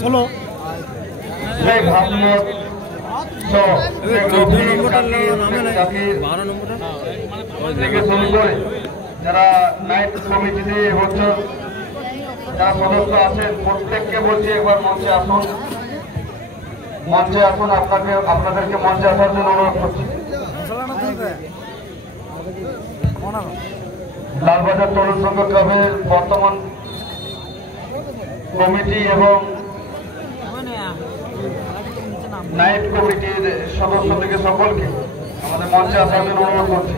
ষোলো যারা নাইট কমিটিতে হচ্ছে যারা সদস্য আছেন প্রত্যেককে বলছি একবার মঞ্চে আসুন, আপনাদেরকে মঞ্চে আসার জন্য অনুরোধ করছি। লালবাজার তরুণ সংঘ ক্লাবের বর্তমান কমিটি এবং নাইট কমিটির সদস্য থেকে সকলকে আমাদের মঞ্চে আসার জন্য অনুরোধ করছি।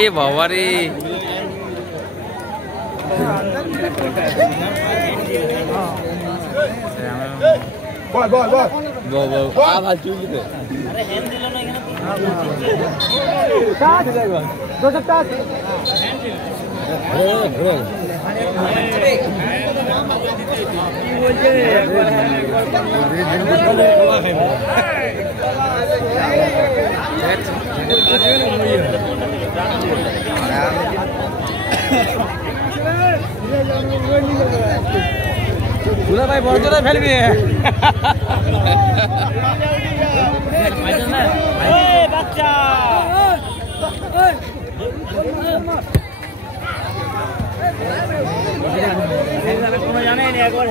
এ বাবা রে দুলা ভাই বড় জোরে ফেলবি বাচ্চা কোনো জানেই না একবার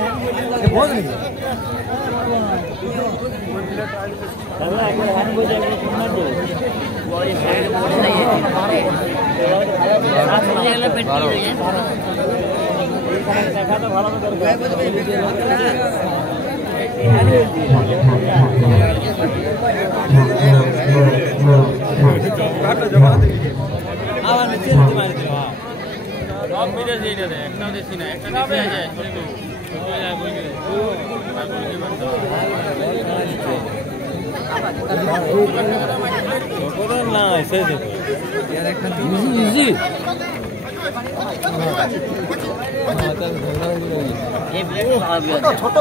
ছোট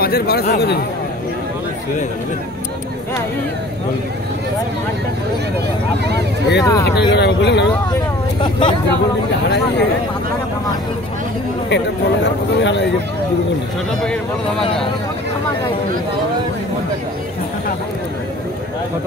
মাঝের বারো করে বললেন না এটা বড় প্রথমে হারাই ছোট প্যাকেট বড় ধামাকা কত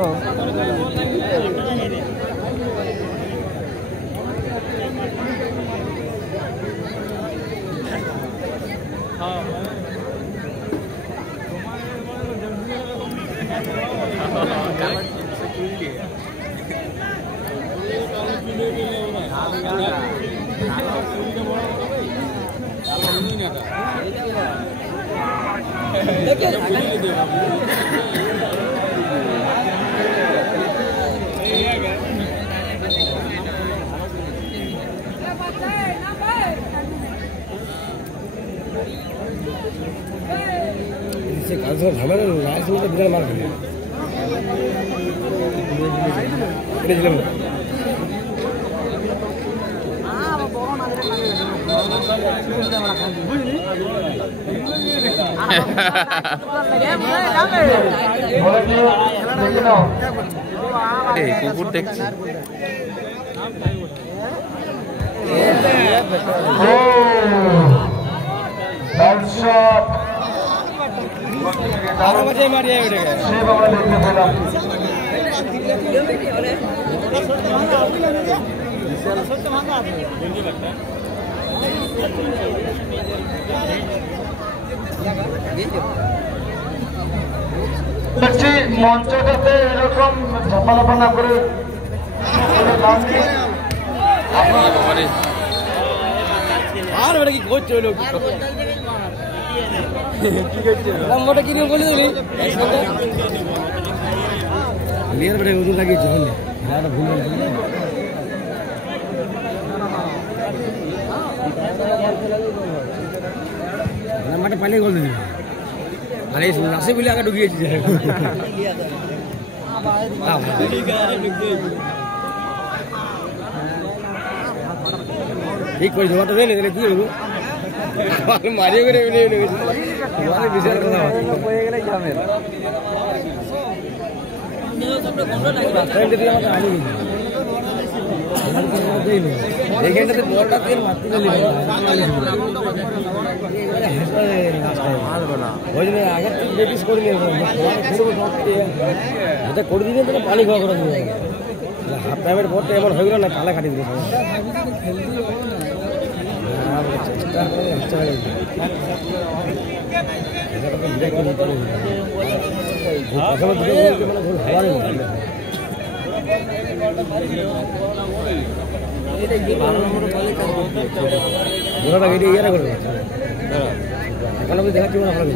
ঝামেলা লাইস মধ্যে বিড়াল মার খেলে কুকুর দেখছি দেখছি মঞ্চটাতে এরকম ঝাপালাপানা করে আর ওটা কি করছে ওই লোক মোটা কিনে বলে দিলি লিয়ার বেটা ওজন লাগিয়েছে হলে ভুল মাঠে পালিয়ে গোল দিলি আর এই রাশি বলে আগে ঢুকিয়েছি ঠিক করে জমাটা দেয় না তাহলে কি হবো মারিয়ে করে বিশাল কথা হয়ে গেলে ঝামেলা এইখানটাতে বলটা তেল মারতে গেলে ওই জন্য আগের থেকে প্র্যাকটিস করে নিয়ে এটা করে দিলে তো পানি খাওয়া করে দিবে হাফ টাইমের পরটা এমন হয়ে গেল না কালা কাটি দিবে চেষ্টা করে ইয়ে করবে এখন আপনি দেখাচ্ছি না আপনাকে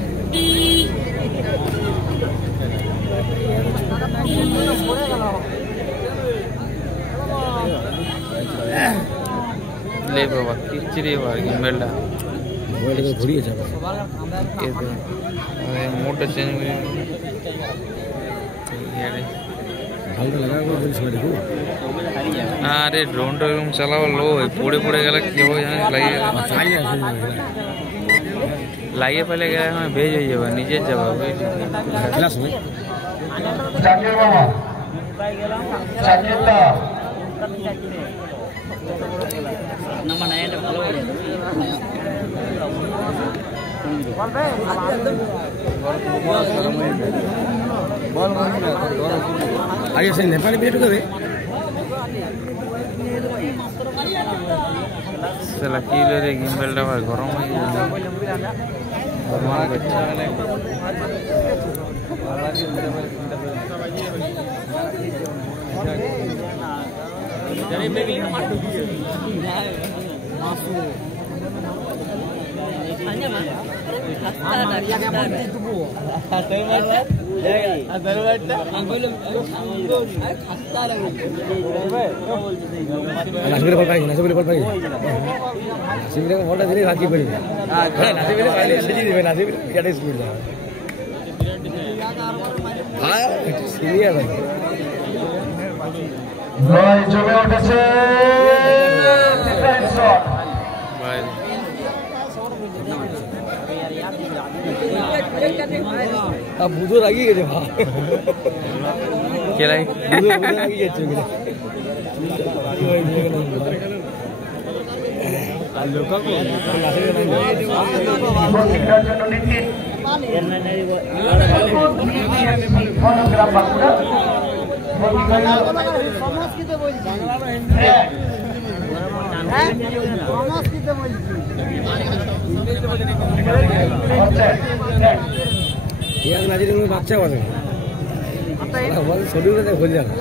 ले बाबा किचरी बार गिम्बेलটা মোবাইলটাকে ঘুরিয়েছে মোটর চেঞ্জ করে ভালো লাগা করে বলছি দেখো আরে ড্রোনটা এরকম চালাবো লো পড়ে গেলে কি হবে জানিস লাগিয়ে ফেলে গেলে এখন ভেজ হয়ে যাবে নিজে যাবে খেলার সময় জাকির বাবা জাকির দা আগে সে নেপালি প্লেট দেবে সালা কি রে গিম্বেলটা আবার গরম হয়ে নাসিবের কল পাই নাসিবের কলটা দিলে রাখি পড়বে নাসিবের পাইলে এসে দিবে নাসিবের এটা স্পিড দাও হ্যাঁ সিনিয়র লড়াই জমে উঠেছে ডিফেন্স শট বুধো রাগি গেছে ভাই খেলাই বুধো রাগি গেছে বাচ্চা বলে শরীরে ভুল যাবে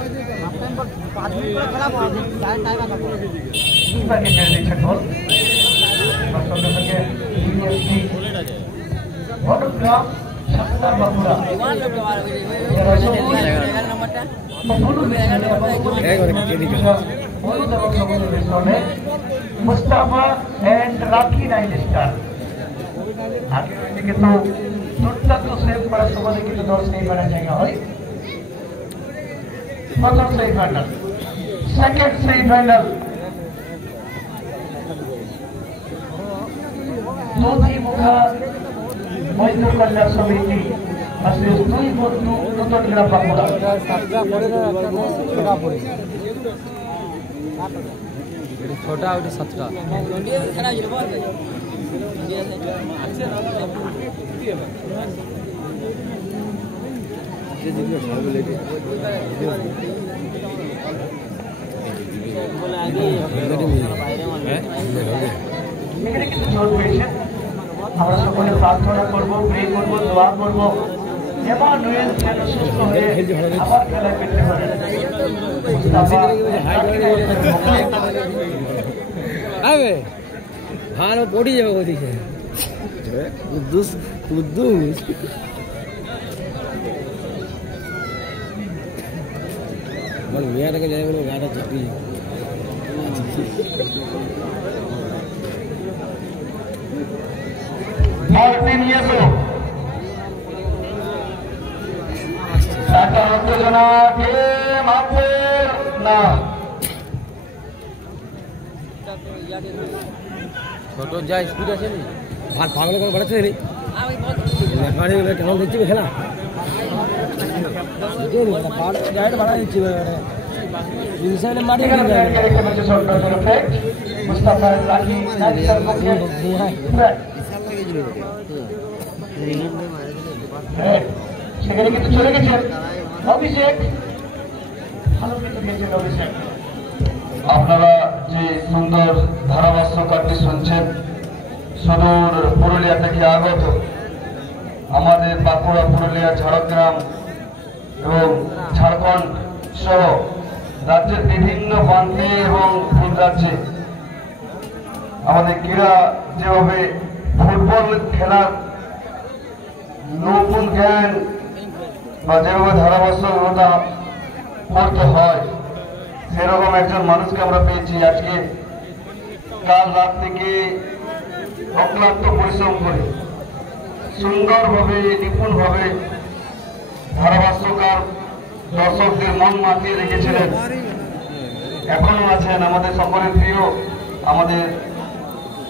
मुस्तफा एंड राखी 9 स्टार आगे के तो दुर्लभ तो सेव पर समझ की तो दौड़ नहीं बना जाएगा और मतलब सही फाइनल सेकंड सही फाइनल दो थी मुखा मजदूर कल्याण समिति असली दुई बंधु नूतन ग्राम बाकुड़ा छोटा और सतटा আমরা সকলে প্রার্থনা করব প্রে করব দোয়া করব এমানুয়েল যেন সুস্থ হয়ে আবার খেলা করতে পারে আবে ভালো পড়ি যাবে ওদিকে কুদ্দুস কুদ্দুস আমার মেয়েটাকে যাই বলো গাটা চাপি উত্তেজনা কে মাপে না ছোট যা স্পিড আছে নি ভাত ভাঙলে কোনো বাড়াচ্ছে নি নেপাড়ি কেমন দিচ্ছি খেলা গাড়ি ভাড়া দিচ্ছি ইনসাইডে মাঠে গেল সেখানে কিন্তু চলে গেছেন অভিষেক, ভালো কিন্তু গেছেন অভিষেক। আপনারা যে সুন্দর ধারাভাষ্যকারটি শুনছেন সুদূর পুরুলিয়া থেকে আগত, আমাদের বাঁকুড়া, পুরুলিয়া, ঝাড়গ্রাম এবং ঝাড়খণ্ড সহ রাজ্যের বিভিন্ন প্রান্তে এবং ভিন রাজ্যে আমাদের ক্রীড়া যেভাবে ফুটবল খেলার নতুন জ্ঞান বা যেভাবে ধারাভাষ্যতা করতে হয়, সেরকম একজন মানুষকে আমরা পেয়েছি আজকে। কাল রাত থেকে অক্লান্ত পরিশ্রম করে সুন্দরভাবে নিপুণভাবে ধারাভাষ্যকার দর্শকদের মন মাতিয়ে রেখেছিলেন, এখনো আছেন আমাদের সকলের প্রিয়, আমাদের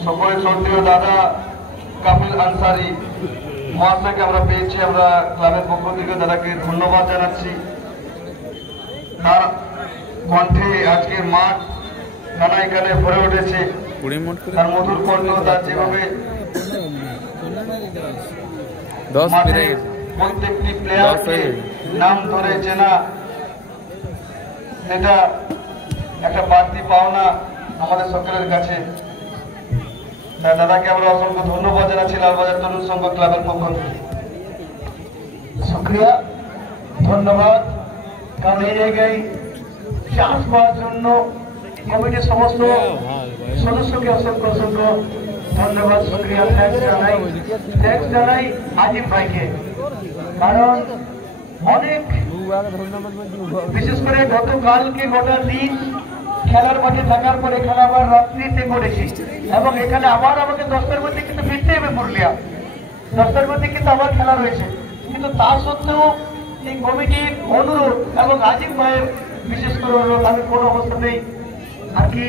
সকলের শ্রদ্ধেয় দাদা কাপিল আনসারি মহাশয়কে আমরা পেয়েছি। আমরা ক্লাবের পক্ষ থেকে দাদাকে ধন্যবাদ জানাচ্ছি। তার কণ্ঠে আজকের মাঠ কানায় কানায় ভরে উঠেছে, তার মধুর কণ্ঠ, তার যেভাবে মাঠের প্রত্যেকটি প্লেয়ারকে নাম ধরে চেনা, সেটা একটা বাড়তি পাওনা আমাদের সকলের কাছে। তাই দাদাকে আমরা অসংখ্য ধন্যবাদ জানাচ্ছি লালবাজার তরুণ সংঘ ক্লাবের পক্ষ থেকে। শুক্রিয়া, ধন্যবাদ। কারণ এই জায়গায় চাষ পাওয়ার জন্য কমিটির সমস্ত সদস্যকে অসংখ্য অসংখ্য ধন্যবাদ, শুক্রিয়া, থ্যাঙ্কস জানাই আজিম ভাইকে। কারণ অনেক, বিশেষ করে গতকালকে গোটা দিন খেলার মাঠে থাকার পরে খেলা আবার রাত্রিতে করেছি এবং এখানে আবার আমাকে 10টার মধ্যে কিন্তু ফিরতে হবে পুরুলিয়া, 10টার মধ্যে কিন্তু আবার খেলা রয়েছে। কিন্তু তা সত্ত্বেও এই কমিটির অনুরোধ এবং আজিম ভাইয়ের বিশেষ করে অনুরোধ, আমি কোনো অবস্থাতেই আর কি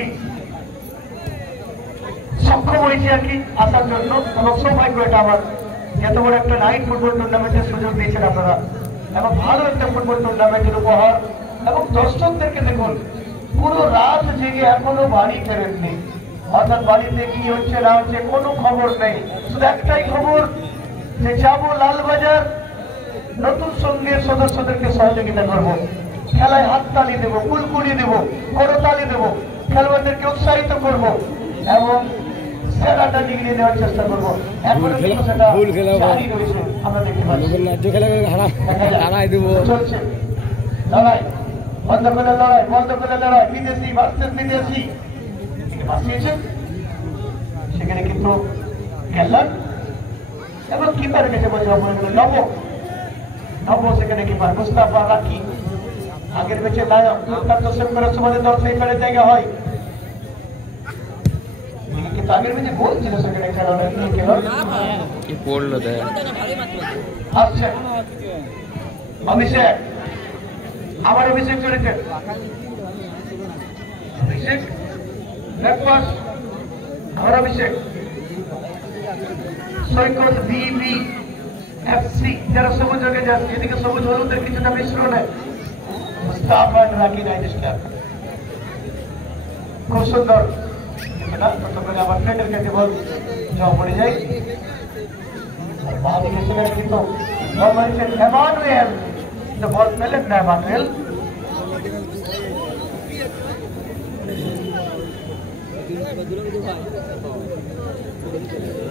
সক্ষম হয়েছি আর কি আসার জন্য, এবং সৌভাগ্য এটা আমার, এত বড় একটা নাইট ফুটবল টুর্নামেন্টের সুযোগ দিয়েছেন আপনারা এবং ভালো একটা ফুটবল টুর্নামেন্টের উপহার। এবং দর্শকদেরকে দেখুন, পুরো রাত জেগে এখনো বাড়ি ফেরেননি, অর্থাৎ বাড়িতে কি হচ্ছে না হচ্ছে কোনো খবর নেই, শুধু একটাই খবর যে যাবো লালবাজার, নতুন সঙ্গের সদস্যদেরকে সহযোগিতা করবো, খেলায় হাততালি দেবো, কুলকুলি দেবো, করতালি দেবো, খেলোয়াড়দেরকে উৎসাহিত করবো এবং সেরাটা ডিগ্রি নেওয়ার চেষ্টা করবো। এখনো কিন্তু সেটা জারি রয়েছে, আমরা দেখতে পাচ্ছি চলছে লড়াই, বন্ধ করে লড়াই, বন্ধ করে লড়াই, বিদেশি ভার্সেস বিদেশি বাঁচিয়েছেন সেখানে কিন্তু খেললেন এবং কিপার গেছে বলছে নব সেখানে কিপার মুস্তাফা রাখি আগের ম্যাচে নায়ক দুর্দান্ত সেভ করার সময় দল সেই করে জায়গা হয়, কিন্তু আগের ম্যাচে গোল ছিল সেখানে খেলা কি পড়লো আসছে অভিষেক, আবার অভিষেক চলেছে, অভিষেক ব্রেকফাস্ট, আবার অভিষেক, সৈকত বিবি এফসি যারা সবুজ রঙে যাচ্ছে, এদিকে সবুজ হলুদের কিছুটা মিশ্রণে মুস্তাফা রাখি নাইট ক্লাব, খুব সুন্দর। আবার ফ্রেন্ডের কাছে বল যাওয়া পড়ে যায়, বাদিকে সেখানে কিন্তু বল মারিছেন এমানুয়েল, বল পেলেন না এমানুয়েল,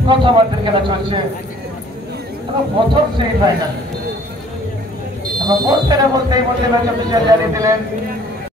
প্রথমার্ধের খেলা চলছে এবং প্রথম সেমিফাইনাল এবং বলতে না বলতেই মধ্যে ম্যাচ অফিসিয়াল জানিয়ে দিলেন